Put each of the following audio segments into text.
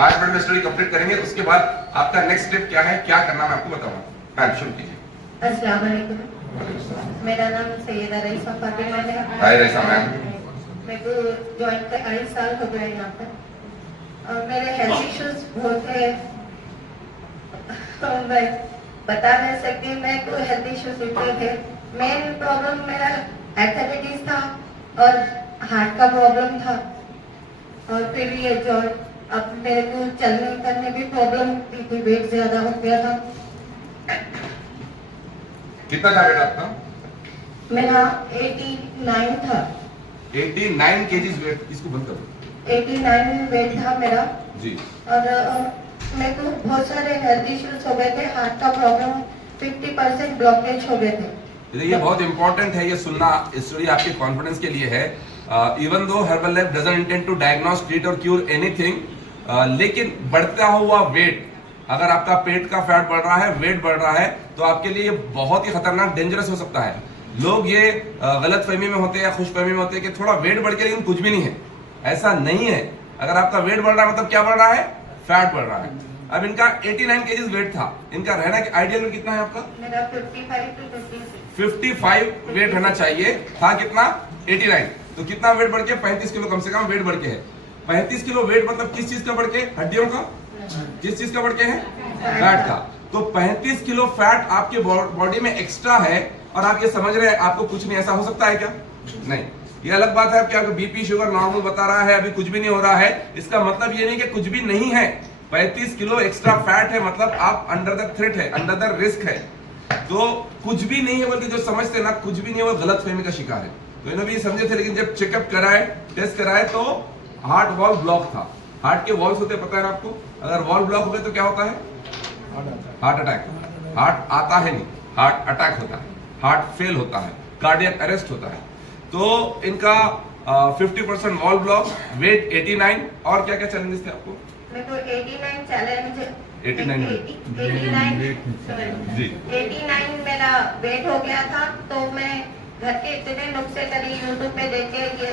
5 minute में story complete करेंगे, उसके बाद आपका नेक्स्ट स्टेप क्या है, क्या करना मैं आपको बताऊंगा। मैम शुरू कीजिए। अस्सलाम वालेकुम, मेरा नाम सैयदा रईसा फातिमा है। हाय रईसा मैम। मेरे को ज्वाइन कर 2.5 साल हो गए यहाँ पर, और मेरे हेल्थ इश्यूज बहुत है, तो मैं बता नहीं सकती। मेरे को हेल्थ इश्यूज इतने थे। मेन प्रॉब्लम मेरा एथलेटिक्स था और हार्ट का प्रॉब्लम था, और फिर ये जो अब मेरे को चलने करने भी प्रॉब्लम होती थी, वेट ज्यादा हो गया था। कितना था वेट आपका? मेरा 89 था। 89 केजीज वेट, इसको बंद करो। 89 वेट था मेरा, जी। और मेरे को बहुत सारे हेल्थ इश्यूज हो गए थे। हार्ट का प्रॉब्लम 50% ब्लॉकेज हो गए थे। ये बहुत इंपॉर्टेंट है ये सुनना, स्टोरी आपके कॉन्फिडेंस के लिए है। Even though Herbalife doesn't intend to diagnose, treat और क्यूर एनीथिंग, लेकिन बढ़ता हुआ वेट, अगर आपका पेट का फैट बढ़ रहा है, वेट बढ़ रहा है, तो आपके लिए ये बहुत ही खतरनाक, डेंजरस हो सकता है। लोग ये गलत फहमी में होते हैं या खुश फहमी में होते हैं कि थोड़ा वेट बढ़ के, लेकिन कुछ भी नहीं है। ऐसा नहीं है। अगर आपका वेट बढ़ रहा है मतलब क्या बढ़ रहा है? फैट बढ़ रहा है। अब इनका 89 केजीज वेट था, इनका रहना के आइडियल में कितना है आपका? मेरा 55 to 56। 55 वेट रहना चाहिए था, कितना? 89। तो कितना वेट बढ़ के? 35 किलो कम से कम वेट बढ़ के है। 35 किलो वेट मतलब किस चीज का बढ़ के? हड्डियों का? किस चीज का बढ़ के है? फैट का। तो 35 किलो फैट आपके बॉडी में एक्स्ट्रा है, और आप ये समझ रहे हैं आपको कुछ नहीं। ऐसा हो सकता है क्या? नहीं। ये अलग बात है कि आपको बीपी शुगर नॉर्मल बता रहा है, अभी कुछ भी नहीं हो रहा है, इसका मतलब ये नहीं कि कुछ भी नहीं है। 35 किलो एक्स्ट्रा फैट है मतलब आप अंडर द थ्रेट है, अंडर द रिस्क है। तो कुछ भी नहीं है, बल्कि जो समझते ना कुछ भी नहीं है वो गलत फहमी का शिकार है। तो इन्होंने भी समझे थे, लेकिन जब चेकअप कराए, टेस्ट कराए, तो हार्ट वॉल्व ब्लॉक था। हार्ट के वॉल्व होते पता है ना आपको? अगर वॉल्व ब्लॉक हो गए तो क्या होता है? Heart attack. हार्ट आता है नहीं, हार्ट अटैक होता है, हार्ट फेल होता है, कार्डियक अरेस्ट होता है। तो इनका 50% वॉल्व ब्लॉक, वेट 89, और क्या क्या चैलेंजेस थे आपको? मेरे को 89 चैलेंज, 89 जी 89 मेरा वेट हो गया था। तो मैं घर के इतने नुस्खे करी, यूट्यूब पे देख के ये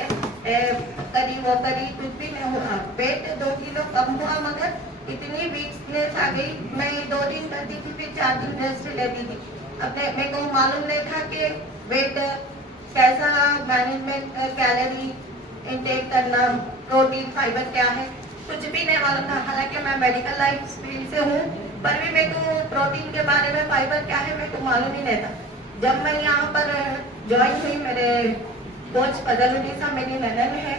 करी वो करी, कुछ भी नहीं हुआ। वेट 2 किलो कम हुआ, मगर इतनी वीकनेस आ गई। मैं 2 दिन करती थी, फिर 4 दिन रेस्ट लेती थी। अब मेरे को मालूम नहीं था कि वेट कैसा मैनेजमेंट, कैलोरी इनटेक करना, प्रोटीन फाइबर क्या है, कुछ भी नहीं मालूम था। हालांकि मैं मेडिकल लाइफ फील्ड से हूँ, पर भी मेरे को प्रोटीन के बारे में, फाइबर क्या है, मेरे को मालूम ही नहीं था। जब मैं यहाँ पर ज्वाइन हुई, मेरे कोच फजलुन्निसा मेरी ननद है,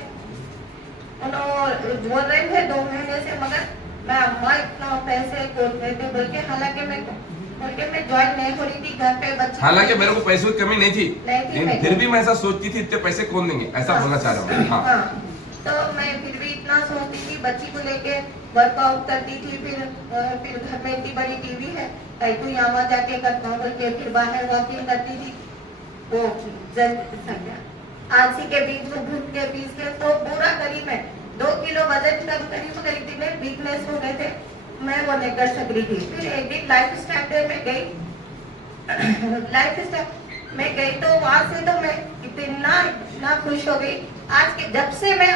उन्होंने बोल रहे थे 2 महीने से, मगर मैं अम्मा इतना पैसे कोच देते बोल के, हालांकि मैं ज्वाइन नहीं हो रही थी घर पे बच्चे। हालांकि मेरे को पैसों की कमी नहीं थी, लेकिन फिर भी मैं ऐसा सोचती थी इतने पैसे कौन देंगे, ऐसा बोलना चाह रहा हूँ। हाँ। तो मैं फिर भी इतना सोचती थी, बच्ची को लेके वर्कआउट करती थी। फिर घर में इतनी बड़ी टीवी है, तू यहाँ जाके करता हूँ बोल के, फिर बाहर वॉकिंग करती थी। वो आलसी के बीच में भूख के बीच के, तो पूरा करी मैं 2 किलो वजन कम करी, मगर इतने वीकनेस हो गए थे, मैं वो नहीं कर सक रही थी। फिर एक दिन लाइफ स्टाइल में गई, लाइफ स्टाइल में गई, तो वहां से तो मैं इतना खुश हो गई। आज के जब से मैं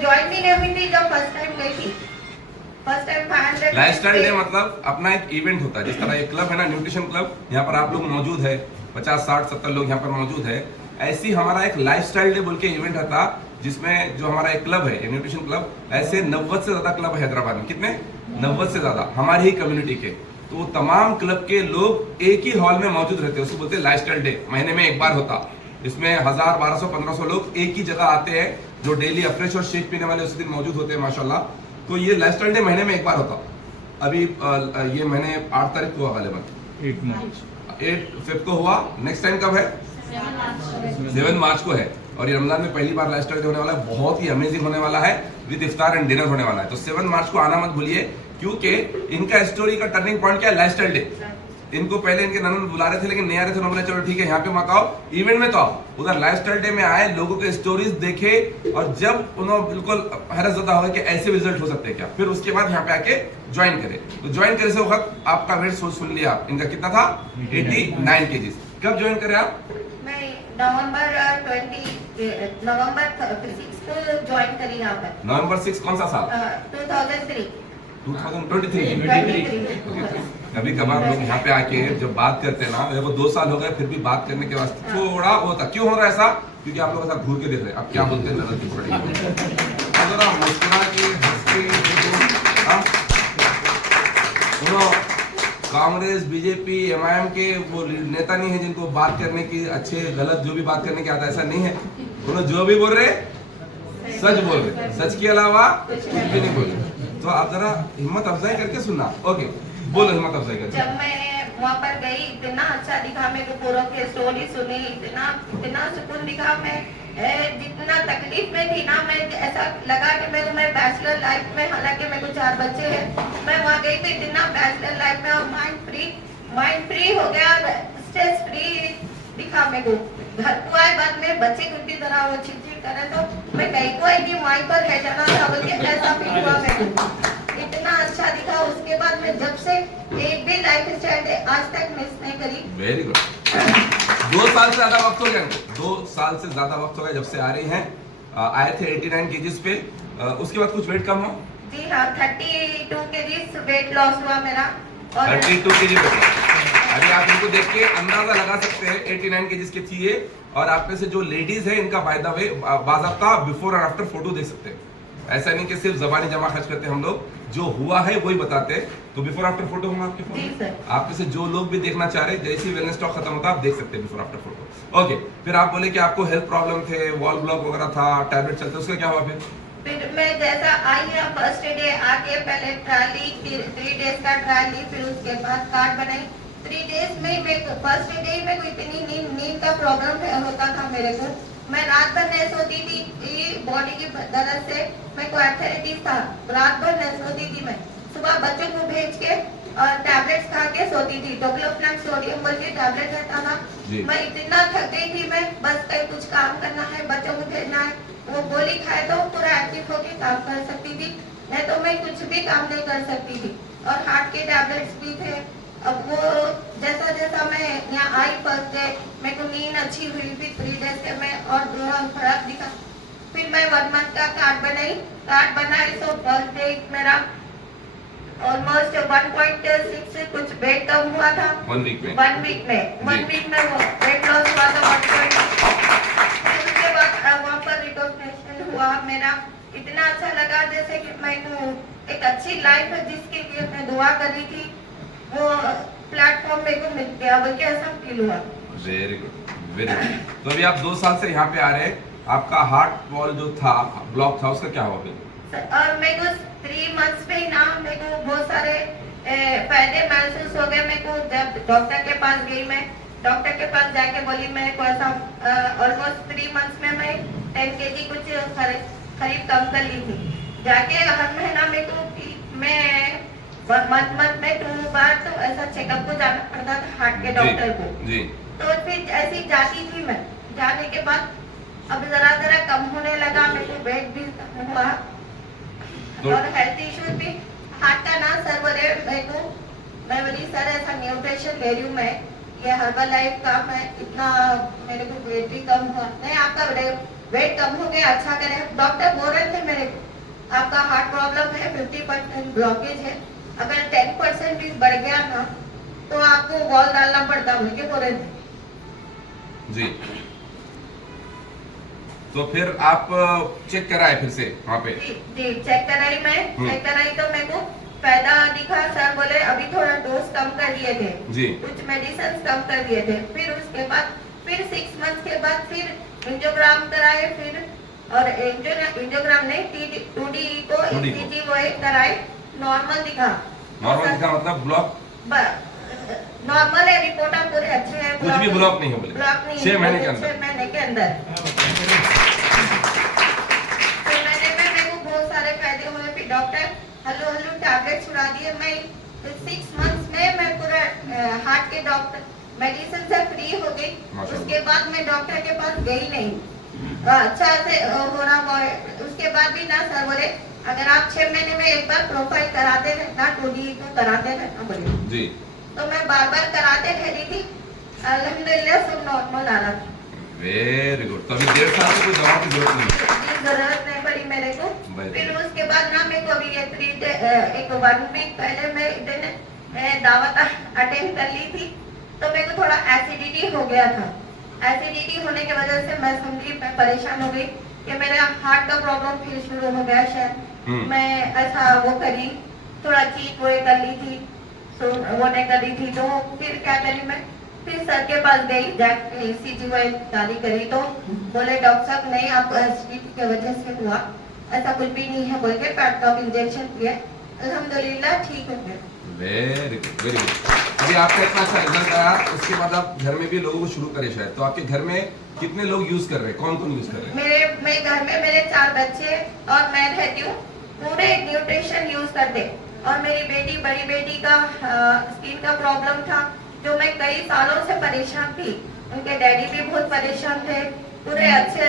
ज्वाइन भी नहीं हुई थी, जब फर्स्ट टाइम गई थी, फर्स्ट टाइम 500 लाइफस्टाइल डे मतलब अपना एक इवेंट होता है। जिस तरह एक क्लब है ना, न्यूट्रिशन क्लब, यहाँ पर आप लोग मौजूद है, 50, 60, 70 लोग यहाँ पर मौजूद है। ऐसी हमारा एक लाइफस्टाइल डे बोल के इवेंट था, जिसमें जो हमारा एक क्लब है, न्यूट्रिशन क्लब, ऐसे 90 से ज्यादा क्लब है हैदराबाद में। कितने? 90 से ज्यादा हमारी ही कम्युनिटी के। तो तमाम क्लब के लोग एक ही हॉल में मौजूद रहते हैं, उसको बोलते हैं लाइफस्टाइल डे। महीने में एक बार होता, इसमें 1000, 1200, 1500 लोग एक ही जगह आते हैं, जो डेली अफ्रेश और शेक पीने वाले उस दिन मौजूद होते हैं माशाल्लाह। तो ये लाइफस्टाइल डे महीने में एक बार होता। अभी ये महीने 8 तारीख को हुआ, गालिबन 8 फेब को हुआ। नेक्स्ट टाइम कब है? 7 मार्च को है। और ये रमजान में पहली बार लाइफस्टाइल डे होने वाला है, बहुत ही अमेजिंग होने वाला है, विद इफ्तार एंड डिनर होने वाला है। तो 7 मार्च को आना मत भूलिए, क्योंकि इनका स्टोरी का टर्निंग पॉइंट क्या है? Lifestyle day. इनको पहले इनके ननद बुला रहे थे, लेकिन नहीं आ रहे थे। उन्होंने बोला चलो ठीक है, यहाँ पे मत आओ, इवेंट में तो आओ। उधर लाइफस्टाइल डे में आए, लोगों के स्टोरीज देखे, और जब उन्होंने बिल्कुल हैरतज़दा हुआ कि ऐसे भी रिजल्ट हो सकते हैं क्या, फिर उसके बाद यहाँ पे आके ज्वाइन करे। तो ज्वाइन करे से वक्त आपका वेट सुन लिया, इनका कितना था? 89 केजीज। कब ज्वाइन करे आप? मैं नवंबर 6 को ज्वाइन करी यहाँ पर। नवंबर 6 कौन सा साल? 2003। 2023 कभी कभार लोग यहाँ पे आके जब बात करते हैं ना, देखो 2 साल हो गए फिर भी बात करने के वास्ते थोड़ा होता। क्यों हो रहा है ऐसा? क्योंकि आप लोग ऐसा घूर के देख रहे हैं। अब क्या बोलते हैं नजर की पड़ी जरा मुस्कुरा के हंस के देखो। हाँ? कांग्रेस बीजेपी एमआईएम के वो नेता नहीं है जिनको बात करने की अच्छे गलत जो भी बात करने की आता है, ऐसा नहीं है। उन्होंने जो भी बोल रहे सच बोल रहे, सच के अलावा कुछ भी नहीं बोल रहे। तो आप जरा हिम्मत अफजाई करके सुनना। ओके बोलो, हिम्मत अफजाई करके। जब मैं वहाँ पर गई इतना अच्छा दिखा, मेरे को पूरों की स्टोरी सुनी, इतना सुकून दिखा। मैं जितना तकलीफ में थी ना, मैं ऐसा लगा कि मैं बैचलर लाइफ में, हालांकि मेरे को 4 बच्चे हैं, मैं वहाँ गई तो इतना बैचलर लाइफ में और माइंड फ्री हो गया, स्ट्रेस फ्री दिखा मेरे को। घर को आए बाद में बच्चे कुत्ती तरह वो चिड़चिड़ करे तो मैं कहीं को आई कि वहीं पर है जाना था बोल के ऐसा फील हुआ मेरे को। इतना अच्छा दिखा। उसके बाद में जब से एक भी लाइफ स्टाइल आज तक मिस नहीं करी। Very good. 2 साल से ज्यादा वक्त हो गया, 2 साल से ज्यादा वक्त हो गया जब से आ रही हैं। आए थे 89 केजीज पे, उसके बाद कुछ वेट कम हो? जी हाँ, 32 केजीज वेट लॉस हुआ मेरा। और 32 केजी अभी आप इनको देख के अंदाजा लगा सकते हैं 89 केजीज के थी ये। और आप में से जो लेडीज है इनका बाय द वे बाज़ाब्ता बिफोर और आफ्टर फोटो देख सकते हैं। ऐसा नहीं कि सिर्फ जबानी जमा खर्च करते हम लोग, जो हुआ है वही बताते हैं। तो बिफोर आफ्टर फोटो होगा आपके फोन, आप में से जो लोग भी देखना चाह रहे हैं, जैसे ही वेलनेस टॉक खत्म होता है आप देख सकते हैं बिफोर आफ्टर फोटो। ओके, फिर आप बोले कि आपको हेल्थ प्रॉब्लम थे, वॉल ब्लॉक वगैरह था, टैबलेट चलते, उसका क्या हुआ फिर मैं जैसा आई है फर्स्ट डे आके पहले ट्रायल ली, 3 डेज का ट्रायल ली, फिर उसके बाद कार्ड बनाई। 3 डेज में मेरे फर्स्ट डे में कोई इतनी नींद का प्रॉब्लम होता था मेरे को। मैं रात भर नहीं सोती थी, बॉडी की दर्द से मेरे को आर्थराइटिस था, रात भर नहीं सोती थी मैं। सुबह बच्चों को भेज के और टैबलेट्स खा के सोती थी। डोक्लोफेनाक सोडियम बोल के टैबलेट रहता था। मैं इतना थक गई थी, मैं बस कहीं कुछ काम करना है, बच्चों को भेजना है, वो गोली खाए तो पूरा एक्टिव होके काम कर सकती थी, नहीं तो मैं कुछ भी काम नहीं कर सकती थी। और हार्ट के टैबलेट्स भी थे। अब वो जैसा जैसा मैं यहाँ आई फर्स्ट डे, मेरे को नींद अच्छी हुई, फिर 3 डेज के मैं और थोड़ा फर्क दिखा। फिर मैं 1 मंथ का कार्ड बनाई तो फर्स्ट डे मेरा ऑलमोस्ट 1.6 से कुछ वेट कम हुआ था। 1 वीक में 1 वीक में वो वेट लॉस हुआ था 1.6। उसके बाद वहाँ पर रिकॉग्निशन हुआ मेरा। इतना अच्छा लगा जैसे कि मैं एक अच्छी लाइफ है जिसके लिए मैं दुआ कर रही थी, वो प्लेटफॉर्म मेरे को मिल गया, बल्कि ऐसा फील हुआ। Very good, very good. तो अभी आप 2 साल से यहाँ पे आ रहे हैं, आपका हार्ट वॉल जो था, ब्लॉक था, उसका क्या हुआ अभी? और मेरे को 3 मंथ्स में ही ना मेरे को बहुत सारे फायदे महसूस हो गए। मेरे को जब डॉक्टर के पास गई, मैं डॉक्टर के पास जाके बोली मेरे को ऐसा ऑलमोस्ट 3 मंथ्स में मैं 10 केजी कुछ खरीद कम कर ली थी। जाके हर महीना मेरे को मैं मंथ में 2 बार तो ऐसा चेकअप को जाना पड़ता था हार्ट के डॉक्टर को। जी। तो फिर ऐसी जाती थी मैं, जाने के बाद अब जरा कम होने लगा, मेरे को वेट भी कम हुआ और हेल्थ इश्यूज भी। हार्ट का ना सर बोले मेरे को, मैं बोली सर ऐसा न्यूट्रिशन ले रही हूँ मैं, ये हर्बल लाइफ का, मैं इतना मेरे को वेट भी कम हुआ नहीं, आपका वेट कम हो गया, अच्छा करें। डॉक्टर बोल रहे थे मेरे को आपका हार्ट प्रॉब्लम है, 50% ब्लॉकेज है, अगर 10% भी बढ़ गया ना तो आपको वॉल डालना पड़ता, मुझे बोल रहे थे जी। तो फिर आप चेक कराए फिर से वहाँ पे? जी चेक कराई मैं। चेक कराई तो मेरे को फायदा दिखा। सर बोले अभी थोड़ा डोज कम कर दिए थे जी, कुछ मेडिसिन कम कर दिए थे। फिर उसके बाद फिर 6 मंथ के बाद फिर एंजियोग्राम कराए, फिर और एंजियोग्राम नहीं 2D को ECG वो कराए, नॉर्मल दिखा। नॉर्मल दिखा मतलब ब्लॉक नॉर्मल है, रिपोर्ट पूरे अच्छे हैं, कुछ भी ब्लॉक नहीं है बोले? ब्लॉक नहीं 6 महीने के अंदर? 6 महीने के अंदर 6 महीने में मेरे को बहुत सारे फायदे हुए। फिर डॉक्टर हल्लू टैबलेट छुड़ा दिए। मैं 6 मंथ्स में मैं पूरा हार्ट के डॉक्टर मेडिसिन से फ्री हो गई। उसके बाद मैं डॉक्टर के पास गई नहीं, अच्छा से हो रहा हुआ। उसके बाद भी ना सर बोले अगर आप 6 महीने में एक बार प्रोफाइल कराते रहना, 2D को कराते रहना बोले जी। तो मैं बार कराते रही थी, अल्हम्दुलिल्लाह सब नॉर्मल आ रहा था। Very good. तो अभी 1.5 साल से कोई दवा की जरूरत नहीं पड़ी मेरे को। फिर उसके बाद ना मेरे को अभी ये 1 1 वीक पहले मैं दावत अटेंड कर ली थी, तो मेरे को थोड़ा एसिडिटी हो गया था। एसिडिटी होने की वजह से मैं समझी मैं परेशान हो गई कि मेरे हार्ट का प्रॉब्लम फिर शुरू हो गया शायद। मैं ऐसा वो करी, थोड़ा चीट वो कर ली थी, तो वो नहीं कर रही थी, तो फिर क्या करी मैं, फिर सर के पास गई, जाके ECG डाली करी, तो बोले डॉक्टर साहब नहीं, आपको एसिडिटी की वजह से हुआ, ऐसा कुछ भी नहीं है, बोल के पेटटॉक इंजेक्शन किया, अल्हम्दुलिल्लाह ठीक हो गया। Very good, very good. अभी आपका इतना अच्छा रिजल्ट आया, उसके बाद आप घर में भी लोगों को शुरू करें शायद, तो आपके घर में कितने लोग यूज कर रहे हैं, कौन कौन यूज कर रहे हैं? मेरे घर में मेरे 4 बच्चे और मैं रहती हूँ, पूरे न्यूट्रिशन यूज करते। और मेरी बेटी, बड़ी बेटी का स्किन का प्रॉब्लम था, जो मैं कई सालों से परेशान थी, उनके डैडी भी बहुत परेशान थे, पूरे अच्छे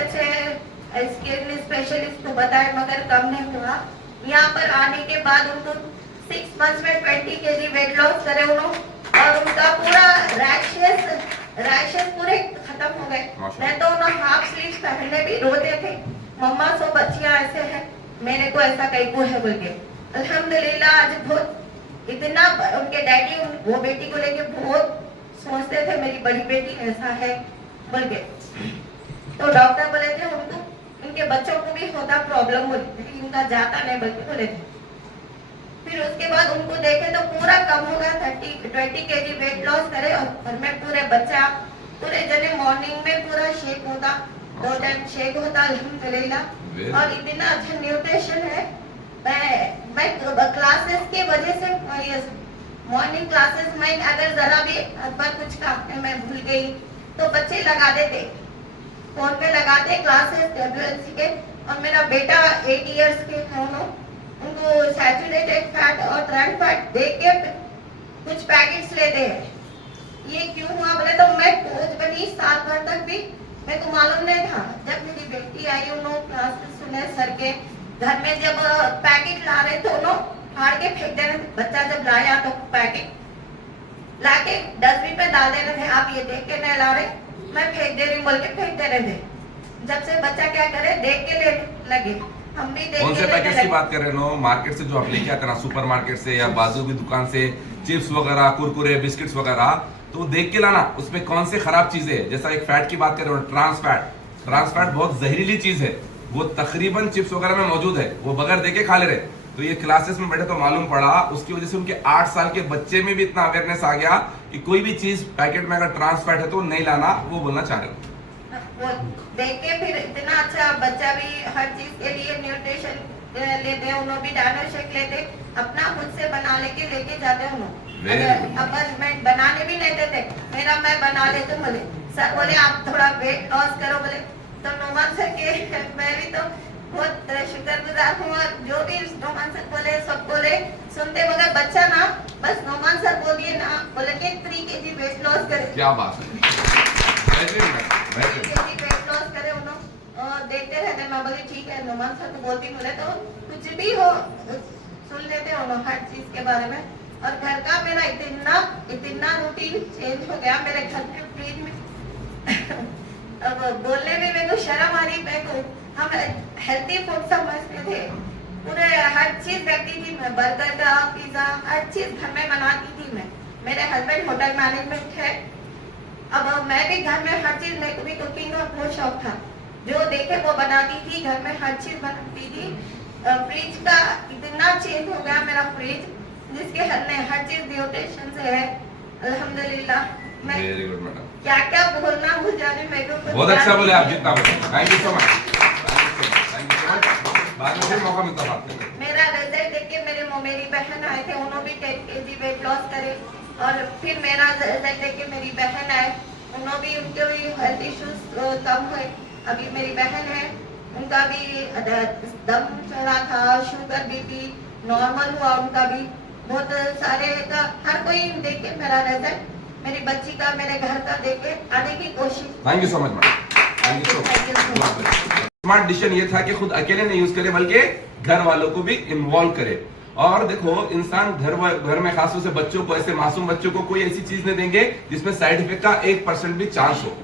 स्किन स्पेशलिस्ट को बताए मगर कम नहीं हुआ। यहाँ पर आने के बाद उनको 6 मंथ्स में 20 kg वेट लॉस करे उन्होंने, और उनका पूरा रैशेस पूरे खत्म हो गए। मैं तो उन्हें हाफ स्लीव्स पहनने भी रोते थे, मम्मा सो बच्चियां ऐसे हैं, मेरे को ऐसा कहीं को है बोल के। अल्हम्दुलिल्लाह आज बहुत इतना उनके डैडी वो बेटी को लेके बहुत सोचते थे, मेरी बड़ी बेटी ऐसा है बोल के, तो डॉक्टर बोले थे उनको इनके बच्चों को भी होता प्रॉब्लम, इनका जाता नहीं बोल के बोले थे। फिर उसके बाद उनको देखे तो पूरा कम हो गया, 20 kg वेट लॉस करे, और घर में पूरे जने मॉर्निंग में पूरा शेक होता, 2 टाइम शेक होता अल्हम्दुलिल्लाह। और इतना अच्छा न्यूट्रिशन है। मैं क्लासेस की वजह से, मॉर्निंग क्लासेस में अगर जरा भी अखबार कुछ काम मैं भूल गई तो बच्चे लगा देते, फोन पे लगाते क्लासेस WNC के। और मेरा बेटा 8 इयर्स के है, उनको सैचुरेटेड फैट और ट्रांस फैट देख के कुछ पैकेट्स लेते हैं। ये क्यों हुआ बोले तो मैं कोच बनी 7 बार तक भी मेरे को मालूम नहीं था। जब मेरी बेटी आई, उन्होंने क्लासेस सुने सर के, घर में जब पैकेट ला रहे थे उन्होंने फाड़ के फेंक देना, बच्चा जब लाया तो पैकेट लाके डस्टबिन पे डाल दे रहे थे, आप ये देख के नहीं ला रहे, मैं फेंक दे रही हूँ बोल के फेंक दे रहे थे। जब से बच्चा क्या करे, देख के ले लगे, हम भी देख कौन के से पैकेट्स की लगे। बात कर रहे हो? मार्केट से जो आप लेके आते ना, सुपर मार्केट से या बाजू की दुकान से, चिप्स वगैरह, कुरकुरे, बिस्किट्स वगैरह, तो देख के लाना उसमें कौन से खराब चीजें है। जैसा एक फैट की बात कर रहे हो, ट्रांस फैट बहुत जहरीली चीज है, वो तकरीबन चिप्स वगैरह में मौजूद है, वो बगैर देखे खा ले रहे। तो ये क्लासेस में बैठे तो मालूम पड़ा, उसकी वजह से उनके 8 साल के बच्चे में भी इतना अवेयरनेस आ गया कि कोई भी चीज पैकेट में अगर ट्रांस फैट है तो नहीं लाना, वो बोलना चाह रहे हो। वो देख के फिर इतना अच्छा, बच्चा भी हर चीज के लिए न्यूट्रिशन लेते हैं, उन्होंने भी डायनो शेक लेते, अपना खुद से बना लेके जाते हैं उन्होंने। अपन मैं बनाने भी नहीं देते, मैं बना लेते, बोले सर बोले आप थोड़ा वेट लॉस करो बोले, तो नोमान सर के मैं भी तो बहुत शुक्रगुजार हूँ, और जो भी नोमान सर बोले सब बोले सुनते, मगर बच्चा ना बस नोमान सर बोलिए ना, बोले कि 3 kg वेट लॉस करे। क्या बात है, 3 kg वेट लॉस करे उन्होंने, देखते रहते। मैं बोली ठीक है, नोमान सर तो बोलती, बोले तो कुछ भी हो सुन लेते उन्होंने हर चीज के बारे में। और घर का मेरा इतना रूटीन चेंज हो गया, मेरे घर में फ्रिज में अब बोलने में मेरे को शर्म आ रही, मेरे को हम हेल्थी फूड समझते थे, पूरे हर चीज रखती थी मैं, बर्गर का पिज्जा हर चीज घर में बनाती थी मैं। मेरे हस्बैंड होटल मैनेजमेंट है, अब मैं भी घर में हर चीज, मेरे को भी कुकिंग का बहुत शौक था, जो देखे वो बनाती थी, घर में हर चीज बनाती थी। फ्रिज का इतना चेंज हो गया मेरा फ्रिज, जिसके हर चीज न्यूट्रिशन से है अल्हम्दुलिल्लाह। मैं वेरी गुड मैडम, क्या क्या बोलना भूल जाने, मेरे को बहुत अच्छा बोले आप, जितना बोले। थैंक यू सो मच, बाद में फिर मौका मिलता बात करने का। मेरा रिजल्ट देख के मेरी बहन आए थे, उन्होंने भी 10 kg वेट लॉस करे, और फिर मेरा रिजल्ट देख के मेरी बहन आए, उन्होंने भी, उनके भी हेल्थ इश्यूज कम हुए। अभी मेरी बहन है, उनका भी दम चढ़ा था, शुगर बीपी नॉर्मल हुआ, उनका भी बहुत सारे का, हर कोई देख के मेरा रिजल्ट, मेरी बच्ची का, मेरे घर का देख के आने की कोशिश। Thank you so much madam, thank you so much. Smart decision ये था कि खुद अकेले नहीं यूज करे, बल्कि घर वालों को भी इन्वॉल्व करे। और देखो, इंसान घर में खासतौर से बच्चों को, ऐसे मासूम बच्चों को कोई ऐसी चीज नहीं देंगे जिसमें साइड इफेक्ट का 1% भी चांस हो।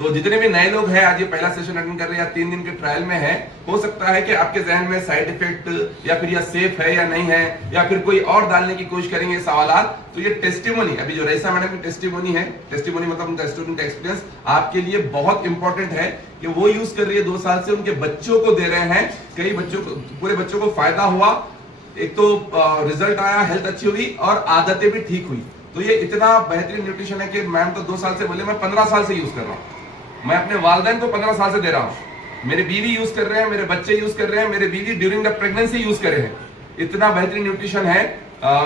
तो जितने भी नए लोग हैं, आज ये पहला सेशन अटेंड कर रहे हैं या 3 दिन के ट्रायल में है, हो सकता है कि आपके जहन में साइड इफेक्ट या फिर यह सेफ है या नहीं है, या फिर कोई और डालने की कोशिश करेंगे सवालात, तो ये टेस्टिमोनी, अभी जो रईसा मैडम की टेस्टिमोनी है, टेस्टिमोनी मतलब उनका स्टूडेंट का एक्सपीरियंस आपके लिए बहुत इंपॉर्टेंट है कि वो यूज कर रही है 2 साल से, उनके बच्चों को दे रहे हैं, कई बच्चों को, पूरे बच्चों को फायदा हुआ, एक तो रिजल्ट आया, हेल्थ अच्छी हुई और आदतें भी ठीक हुई। तो ये इतना बेहतरीन न्यूट्रिशन है कि मैम तो 2 साल से बोले, मैं 15 साल से यूज कर रहा हूँ, मैं अपने वालिदैन को 15 साल से दे रहा हूँ, मेरे बीवी यूज कर रहे हैं, मेरे बच्चे यूज कर रहे हैं, मेरे बीवी ड्यूरिंग द प्रेगनेंसी यूज कर रहे हैं। इतना बेहतरीन न्यूट्रिशन है।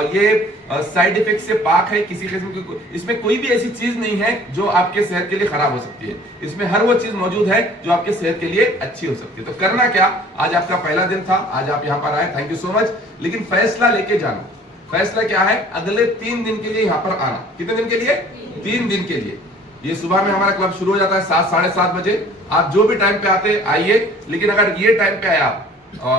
ये साइड इफेक्ट से पाक है, किसी किस्म की इसमें कोई भी ऐसी चीज नहीं है जो आपके सेहत के लिए खराब हो सकती है। इसमें हर वो चीज मौजूद है जो आपके सेहत के लिए अच्छी हो सकती है। तो करना क्या, आज आपका पहला दिन था, आज आप यहाँ पर आए, थैंक यू सो मच। लेकिन फैसला लेके जाना, फैसला क्या है, अगले 3 दिन के लिए यहाँ पर आना। कितने दिन के लिए? 3 दिन के लिए। ये सुबह में हमारा क्लब शुरू हो जाता है 7 साढ़े 7 बजे। आप जो भी टाइम पे आते आइए, लेकिन अगर ये टाइम पे आया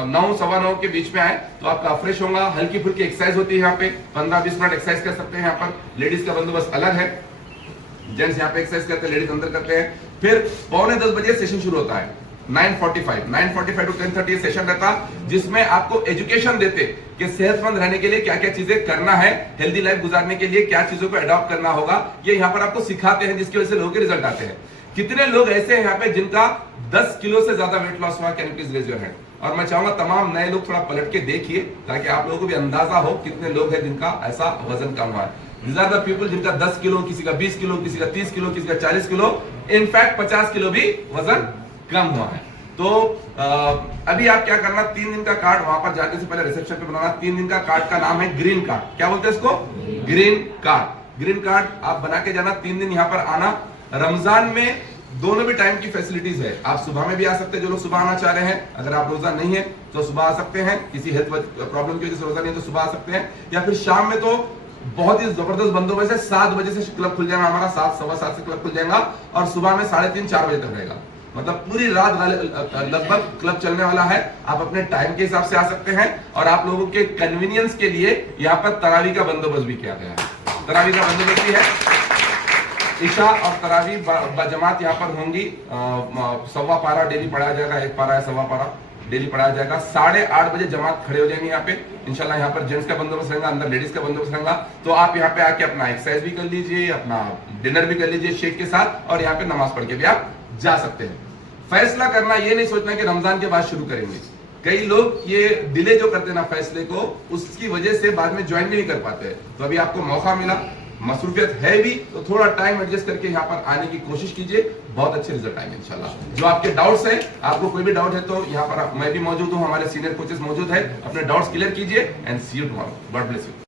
9 सवा 9 के बीच में आए तो आपका फ्रेश होगा, हल्की फुल्की एक्सरसाइज होती है यहाँ पे, 15-20 मिनट एक्सरसाइज कर सकते हैं। यहाँ पर लेडीज का बंदोबस्त अलग है, जेंट्स यहाँ पे एक्सरसाइज करते हैं, लेडीज अंदर करते हैं। फिर 9:45 बजे सेशन शुरू होता है, 9:45 टू 10:30 सेशन रहता, जिसमें आपको एजुकेशन देते कि सेहतमंद रहने के लिए क्या क्या चीजें करना है, हेल्दी लाइफ गुजारने के लिए क्या चीजों को अडॉप्ट करना होगा, ये यहाँ पर आपको सिखाते हैं, जिसकी वजह से लोगों के रिजल्ट आते हैं। कितने लोग ऐसे हैं यहाँ पे जिनका 10 किलो से ज्यादा वेट लॉस हुआ? Can you please raise your hand. और मैं चाहूंगा तमाम नए लोग थोड़ा पलट के देखिए, ताकि आप लोगों को भी अंदाजा हो कितने लोग हैं जिनका ऐसा वजन कम हुआ है। These are the people जिनका 10 किलो, किसी का 20 किलो, किसी का 30 किलो, किसी का 40 किलो, इनफैक्ट 50 किलो भी वजन कम हुआ है। तो अभी आप क्या करना, 3 दिन का कार्ड वहां पर जाने से पहले रिसेप्शन पे बनाना। 3 दिन का कार्ड का नाम है ग्रीन कार्ड। क्या बोलते हैं इसको? Green card. ग्रीन कार्ड आप बना के जाना, 3 दिन यहाँ पर आना। रमजान में दोनों भी टाइम की फैसिलिटीज है, आप सुबह में भी आ सकते हैं, जो लोग सुबह आना चाह रहे हैं। अगर आप रोजा नहीं है तो सुबह आ सकते हैं, किसी हेल्थ प्रॉब्लम की वजह से रोजा नहीं है तो सुबह आ सकते हैं। या फिर शाम में तो बहुत ही जबरदस्त बंदोबस्त है, 7 बजे से क्लब खुल जाएगा हमारा, 7 सवा 7 से क्लब खुल जाएगा और सुबह में 3:30-4 बजे तक रहेगा। मतलब पूरी रात लगभग क्लब चलने वाला है। आप अपने टाइम के हिसाब से आ सकते हैं और आप लोगों के कन्वीनियंस के लिए यहाँ पर तरावी का बंदोबस्त भी किया गया है। तरावी का बंदोबस्त भी है, इशा और तरावी बजमात यहाँ पर होंगी। 1.25 पारा डेली पढ़ाया जाएगा, 1 पारा या 1.25 पारा डेली पढ़ाया जाएगा। 8:30 बजे जमात खड़े हो जाएंगे यहाँ पे। इंशाल्लाह यहाँ पर जेंट्स का बंदोबस्त रहेगा, अंदर लेडीज का बंदोबस्त रहेगा। तो आप यहाँ पे आके अपना एक्सरसाइज भी कर लीजिए, अपना डिनर भी कर लीजिए शेक के साथ, और यहाँ पे नमाज पढ़ के भी आप जा सकते हैं। फैसला करना ये नहीं सोचना कि रमजान के बाद शुरू करेंगे। कई लोग ये डिले जो करते हैं ना फैसले को, उसकी वजह से बाद में ज्वाइन भी नहीं कर पाते हैं। तो अभी आपको मौका मिला, मसरूफियत है भी, तो थोड़ा टाइम एडजस्ट करके यहाँ पर आने की कोशिश कीजिए, बहुत अच्छे रिजल्ट आएंगे इंशाल्लाह। जो आपके डाउट्स हैं, आपको कोई भी डाउट है तो यहाँ पर मैं भी मौजूद हूँ, हमारे सीनियर कोचेस मौजूद है, अपने डाउट्स क्लियर कीजिए and see you tomorrow. God bless you.